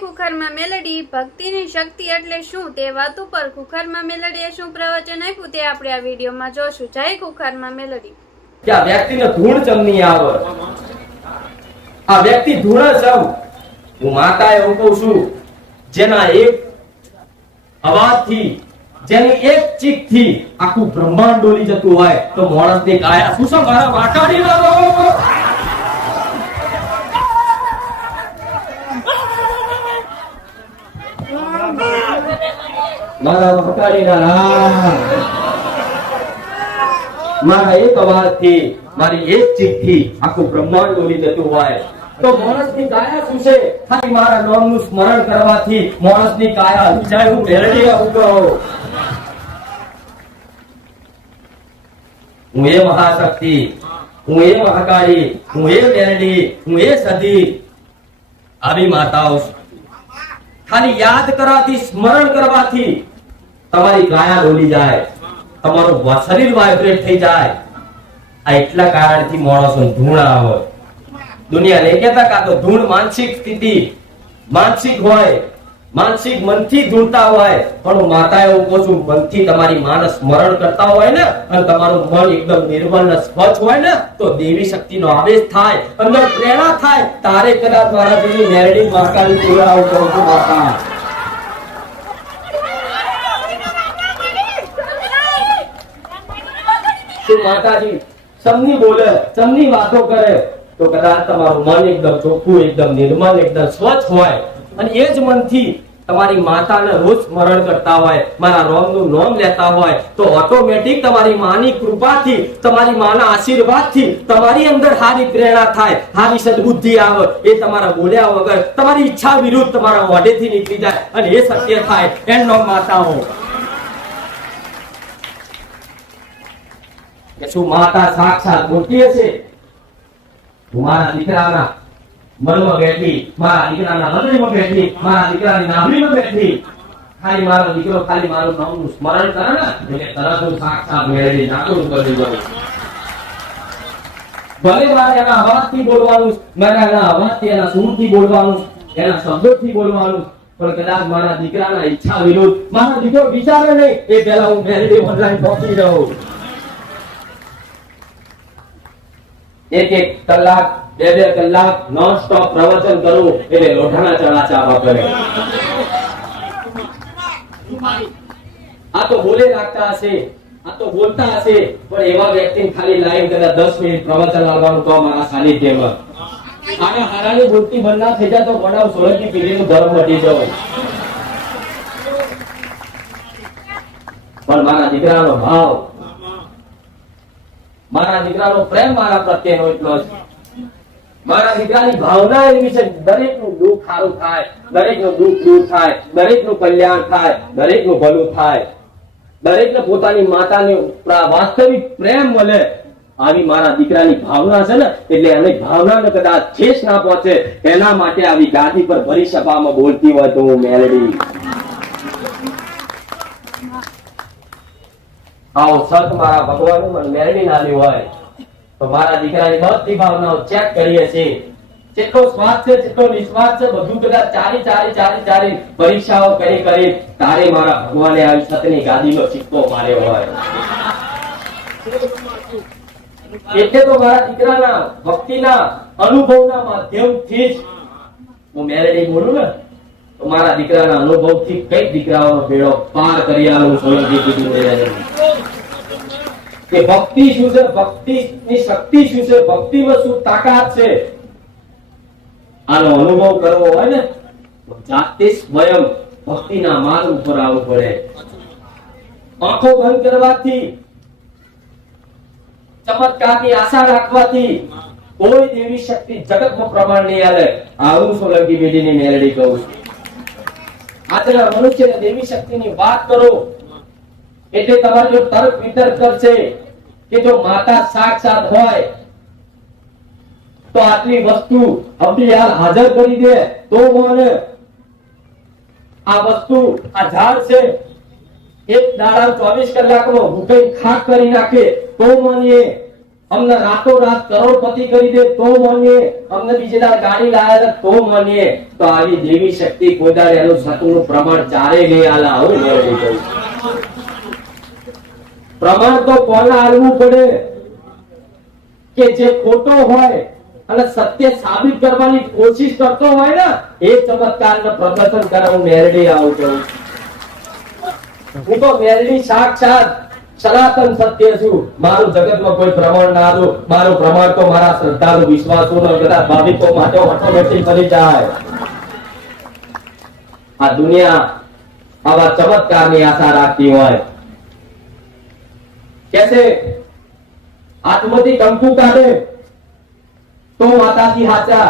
ખુખારમાં મેલડી ભક્તિની શક્તિ એટલે શું તે વાત ઉપર ખુખારમાં મેલડીએ શું પ્રવચન આપ્યું તે આપણે આ વિડીયોમાં જોશું. જય ખુખારમાં મેલડી. આ વ્યક્તિને ધૂળ ચમની આવે, આ વ્યક્તિ ધૂળ ચમ. હું માતા એવું કહું છું, જેના એક અવાજથી, જેની એક ચીખથી આખું બ્રહ્માંડ ડોલી જતું હોય તો માણસની કાયા શું છે? મારા વાટાડી લાવો, મારા વાટાડી ના, મારા એક અવાજથી, મારી એક ચીખથી આખું બ્રહ્માંડ ડોલી જતું હોય તો માણસની કાયા શું છે? ખાલી મારા નામનું સ્મરણ કરવાથી માણસની કાયા હલી જાય. હું મેલડી આવું કહું, હું એ મહાશક્તિ, હું એ મહાકાળી, હું એ મેલડી, હું એ સદી. આવી માતાઓ ખાલી યાદ કરવાથી, સ્મરણ કરવાથી તમારી કાયા ડોલી જાય, તમારું શરીર વાઇબ્રેટ થઈ જાય. આ એટલા કારણથી માણસો ધૂળ આવે. દુનિયા ને કહેતા કા તો ધૂળ માનસિક સ્થિતિ, માનસિક હોય, માનસિક મનથી ધૂળતા હોય. પણ હું માતા એવું કહું છું, મનથી તમારી માને સ્મરણ કરતા હોય ને અને તમારું મન એકદમ નિર્મળ ને સ્વચ્છ હોય ને તો દેવી શક્તિનો આવેશ થાય, અંદર પ્રેરણા થાય. તારે કદાચ મારા જેવી મેરડી મહાકાળી પૂરા આવું કહું છું. માતા શું માતાજી સમની બોલે, સમની વાતો કરે તો કદાચ તમારું મન એકદમ ચોખ્ખું, એકદમ નિર્મળ, એકદમ સ્વચ્છ હોય અને એ જ મનથી તમારી માતાને રોજ સ્મરણ કરતા હોય, મારા રોમનું નામ લેતા હોય તો ઓટોમેટિક તમારી માની કૃપાથી, તમારી માના આશીર્વાદથી તમારી અંદર સારી પ્રેરણા થાય, સારી સદબુદ્ધિ આવે. એ તમારા બોલ્યા વગર તમારી ઈચ્છા વિરુદ્ધ તમારા મોઢેથી નીકળી જાય અને એ સત્ય થાય. એનો માતાઓ કે શું માતા સાક્ષાત બોલતી હશે? મારા દીકરાના મનમાં બેઠી, મારા દીકરાના હૃદયમાં બેઠી, મારા દીકરાની નાભીમાં બેઠી. ખાલી મારો દીકરો ખાલી મારું નામનું સ્મરણ કરે ને એટલે તરત હું સાક્ષાત મેળવી નાખું કરી દઉં. ભલે મારે એના અવાજથી બોલવાનું, મારે એના અવાજથી, એના સૂરથી બોલવાનું, એના શબ્દોથી બોલવાનું, પણ કદાચ મારા દીકરાના ઈચ્છા વિરુદ્ધ મારા દીકરો વિચારે નહીં એ પહેલા હું મેળવી ઓનલાઈન પહોંચી જાઉં. એક કલાક, બે કલાક નોન સ્ટોપ પ્રવચન કરું એટલે લોઢાના ચણા ચાવા કરે. આ તો બોલે રાખતા હશે, આ તો બોલતા હશે, પણ એવા વ્યક્તિને ખાલી લાઈન કદાચ 10 મિનિટ પ્રવચન આપવાનું તો મારા સાનિધ્યમાં આને હારાની બોલતી બંધ ના થઈ જાય તો બનાવ સોલંકી પેઢીનું ધર્મ મટી જાય. પણ મારા દીકરાનો ભાવ, મારા દીકરાનો પ્રેમ મારા પ્રત્યેનો એટલો જ. મારા દીકરાની ભાવના એવી છે દરેકનું દુઃખ સારું થાય, દરેકનું દુઃખ દૂર થાય, દરેકનું કલ્યાણ થાય, દરેકનું ભલું થાય, દરેકને પોતાની માતાને વાસ્તવિક પ્રેમ મળે. આવી મારા દીકરાની ભાવના છે ને એટલે એને ભાવનાને કદાચ ઠેસ ના પહોંચે એના માટે આવી ગાદી પર ભરી સભામાં બોલતી હોય તો હું મેલડી. આવો સત મારા ભગવાને મને મેળવી નાલી હોય તો મારા દીકરાની બધી ભાવનાઓ ચેક કરીએ છીએ. જેટલો સ્વાદ છે, જેટલો નિસ્વાર્થ છે, બધું કદાચ ચારી પરીક્ષાઓ કરી તારે મારા ભગવાને આવી સતની ગાદીનો સિક્કો માર્યો હોય. એટલે તો મારા દીકરાના ભક્તિના અનુભવના માધ્યમથી જ હું મેળવી બોલું ને તો મારા દીકરાના અનુભવથી કઈક દીકરાઓનો બેડો પાર કરી આવું સોલંકી કીધું કે ભક્તિ શું છે, ભક્તિની શક્તિ શું છે, ભક્તિમાં શું તાકાત છે. આનો અનુભવ કરવો હોય ને તો જાતે સ્વયં ભક્તિના માર્ગ ઉપર આવવું પડે. આંખો બંધ કરવાથી, ચમત્કારની આશા રાખવાથી કોઈ દેવી શક્તિ જગતમાં પ્રમાણ નહીં આવે. આવું સોલંકી પેઢીની મેલડી કહું છું. આજના મનુષ્યને દેવી શક્તિની વાત કરો એટલે તમારે જો તર્ક વિતર્ક કરશે કે જો માતા સાક્ષાત હોય તો આટલી વસ્તુ આપણી હાલ હાજર કરી દે તો મને આ વસ્તુ, આ ઝાડ છે એક દાડા 24 કલાકનો ભૂખે ખાક કરી નાખે તો મને અમને રાતોરાત કરોડપતિ કરી દે તો માનીએ, અમને બીજે દાડે ગાડી લાયા તો માનીએ, તો આવી દેવી શક્તિ કોઈ દાડે એનું સતુનું પ્રમાણ ચારે નહીં આલા. હું મેળવી કહું પ્રમાણ તો કોને આલવું પડે કે જે ખોટો હોય અને સત્ય સાબિત કરવાની કોશિશ કરતો હોય ને એ ચમત્કારનું પ્રદર્શન કરે. હું મેરડી આવું છું. હું તો મેરડી સાક્ષાત સનાતન સત્ય છું. મારું જગતમાં કોઈ પ્રમાણ ના આલું. મારું પ્રમાણ તો મારા શ્રદ્ધાળુ વિશ્વાસોનો કદાચ ભાવિકો માટે ઓટોમેટિક બની જાય. આ દુનિયા આવા ચમત્કારની આશા રાખતી હોય. कैसे आत्मती कंकु काढे तो माताजी हाचा.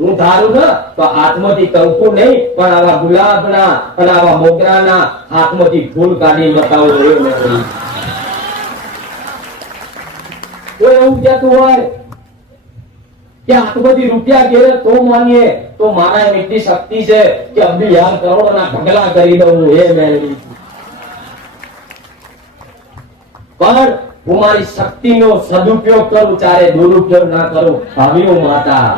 હું ધારું ને તો હાથમાંથી કંકુ નહીં પણ આવા ગુલાબના અને આવા મોગરાના હાથમાંથી ફૂલ કાઢી બતાવો. કોઈ એવું કહેતું હોય કે હાથમાંથી રૂપિયા ઘેરે તો માનીએ તો મારા એટલી શક્તિ છે કે અભી યાર કરોડોના ઢગલા કરી દઉં. એ મેળવી પણ હું મારી શક્તિનો સદુપયોગ કરું, ચારે દુરુપયોગ ના કરું. ભાવિઓ માતા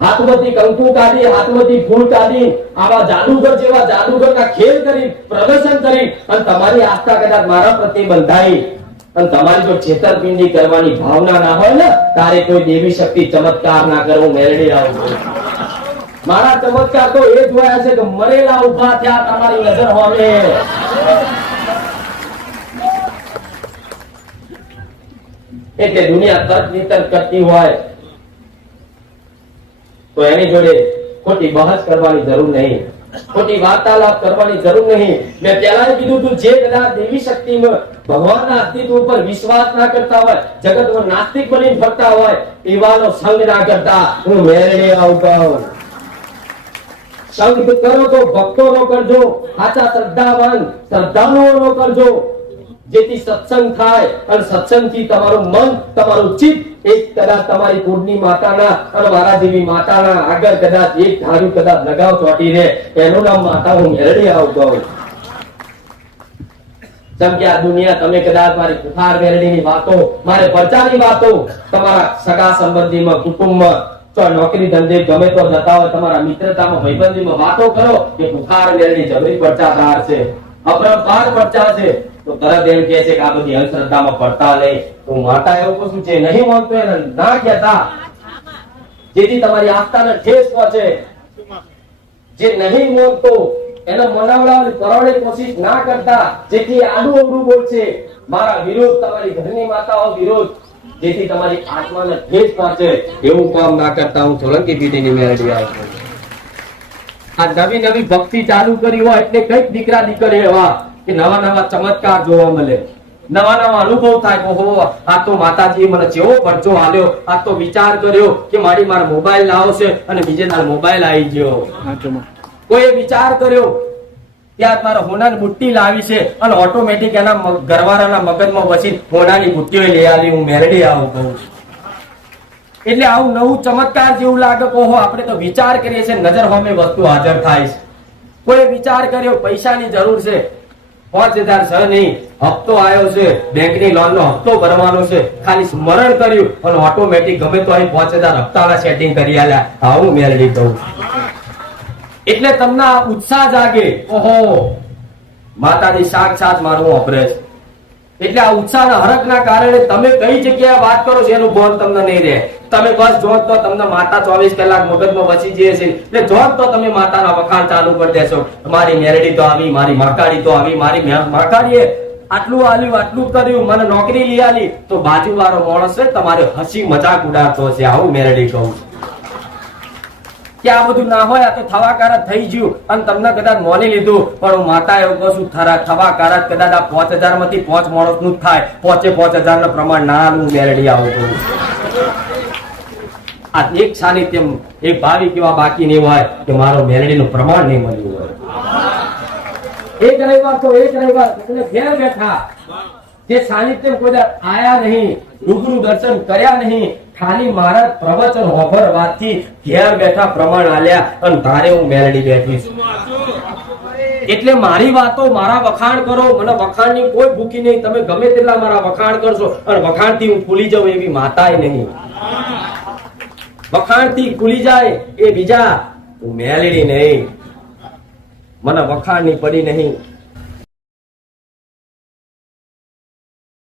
હાથમાંથી કંકુ કાઢી, હાથમાંથી ફૂલ કાઢી, આવા જાદુગર જેવા જાદુગરના ખેલ કરી, પ્રદર્શન કરી અને તમારી આસ્થા કદાચ મારા પ્રત્યે બંધાઈ અને તમારી જો છેતરપિંડી કરવાની ભાવના ના હોય ને તારે કોઈ દેવી શક્તિ ચમત્કાર ના કરવું. મેળવી આવું. મારા ચમત્કાર તો એ જોયા છે કે મરેલા ઉભા થયા તમારી નજર હોમે. એટલે દુનિયા તર્ક વિતર્ક કરતી હોય તો એની જોડે ખોટી બહસ કરવાની જરૂર નહીં, ખોટી વાર્તાલાપ કરવાની જરૂર નહીં. મેં પહેલા કીધું તું જે કદાચ દેવી શક્તિમાં ભગવાનના અસ્તિત્વ ઉપર વિશ્વાસ ના કરતા હોય, જગતમાં નાસ્તિક બની ફરતા હોય, એવાનો સંગ ના કરતા. હું મેળે આવું. સંગ કરો તો ભક્તોનો કરજો, સાચા શ્રદ્ધાવાન શ્રદ્ધાળુઓનો કરજો, જેથી સત્સંગ થાય અને સત્સંગથી તમારું મન, તમારું ચિત્ત એક કદાચ તમારી કુળની માતાના અને મારા જેવી માતાના આગળ કદાચ એક ધારું કદાચ લગાવ ચોટી રહે. એનું નામ માતા હું મેળવી આવું. જેમ કે આ દુનિયા તમે કદાચ મારી કુઠાર મેળવીની વાતો, મારે પરચાની વાતો તમારા સગા સંબંધીમાં, કુટુંબમાં, નોકરી ધંધે ગમે તો જતા હોય, તમારા મિત્રતામાં, ભાઈબંધીમાં વાતો કરો કે કુઠાર મેળવી જબરી પરચાદાર છે, અપરંપાર પરચા છે, તો તરત એમ કહે છે કે આ બધી અંધશ્રદ્ધામાં પડતા નહીં. હું માતા એવું કશું છે નહીં માનતો એને ના કહેતા, જેથી તમારી આસ્થાને ઠેસ પહોંચે. જે નહીં માનતો એને મનાવડાવવાની કરોડે કોશિશ ના કરતા, જેથી આડું અવડું બોલશે મારા વિરોધ, તમારી ઘરની માતાઓ વિરોધ, જેથી તમારી આત્માને ઠેસ પહોંચે એવું કામ ના કરતા. હું સોલંકી પીઢીની મેળવી આવ્યો છું. આ નવી નવી ભક્તિ ચાલુ કરી હોય એટલે કઈક દીકરા દીકરી એવા કે નવા નવા ચમત્કાર જોવા મળે, નવા નવા અનુભવ થાય. ઓહો, આ તો માતાજી મને કેવો પરચો આલ્યો, આ તો વિચાર કર્યો કે મારી મારો મોબાઈલ લાવો છે અને બીજે દાડ મોબાઈલ આવી ગયો. કોઈ વિચાર કર્યો ત્યાં મારે હોનાની બુટ્ટી લાવી છે અને ઓટોમેટિક એના ઘરવાળાના મગજમાં વસી હોનાની બુટ્ટીઓ લઈ આવી. હું મેરડી આવું કહું છું. એટલે આવું નવું ચમત્કાર જેવું લાગે. ઓહો, આપણે તો વિચાર કરીએ છીએ, નજર સામે વસ્તુ હાજર થાય છે. કોઈ વિચાર કર્યો પૈસાની જરૂર છે, 5000 છે નહીં, હપ્તો આવ્યો છે, બેંકની લોન નો હપ્તો ભરવાનો છે, ખાલી સ્મરણ કર્યું અને ઓટોમેટિક ગમે તો અહીં 5000 હપ્તાના સેટિંગ કરી આલ્યા. આવું મેળવી દઉં. એટલે તમને ઉત્સાહ જાગે, ઓહો માતાજી સાક્ષાત મારું ઓપરેશ. એટલે આ ઉત્સાહના હરકના કારણે તમે કઈ જગ્યાએ વાત કરો છો એનું ભાન તમને નહીં રહે. તમે બસ જો તો તમને માતા 24 કલાક મગજમાં વસી જઈએ છે. એટલે જો તો તમે માતાના વખાણ ચાલુ કરી દેશો. મારી મેરડી તો આવી, મારી માકાડી તો આવી, મારી માકાડીએ આટલું આલ્યું, આટલું કર્યું, મને નોકરી લઈ આલી, તો બાજુવાળો માણસ છે તમારે હસી મજાક ઉડાડતો છે. આવું મેરડી કહું છું. કે આ બધું ના હોય, આ તો થવાકાર થઈ ગયું અને તમને કદાચ મોની લીધું, પણ હું માતા એવું કહું છું થવાકાર કદાચ આ 5000 માંથી 5 માણસ નું જ થાય. 5000 નું પ્રમાણ ના આલું મેરડી આવું કહું. આ એક સાનિધ્ય એક ભાવિ કેવા બાકી નહીં હોય કે મારો મેરડી નું પ્રમાણ નહીં મળ્યું હોય. એક રવિવાર તો એક રવિવાર એટલે ઘેર બેઠા જે સાનિધ્ય કોઈ આયા નહીં, રૂબરૂ દર્શન કર્યા નહીં, ખાલી મારા પ્રવચન હોભરવાથી ઘેર બેઠા પ્રમાણ આલ્યા અને તારે હું મેરડી બેઠી છું. એટલે મારી વાતો, મારા વખાણ કરો, મને વખાણની કોઈ ભૂકી નહીં. તમે ગમે તેટલા મારા વખાણ કરશો અને વખાણથી હું ફૂલી જાઉં એવી માતાય નહીં. વખાણથી ખુલી જાય એ બીજા, હું મેલડી નહીં. મને વખાણની પડી નહીં.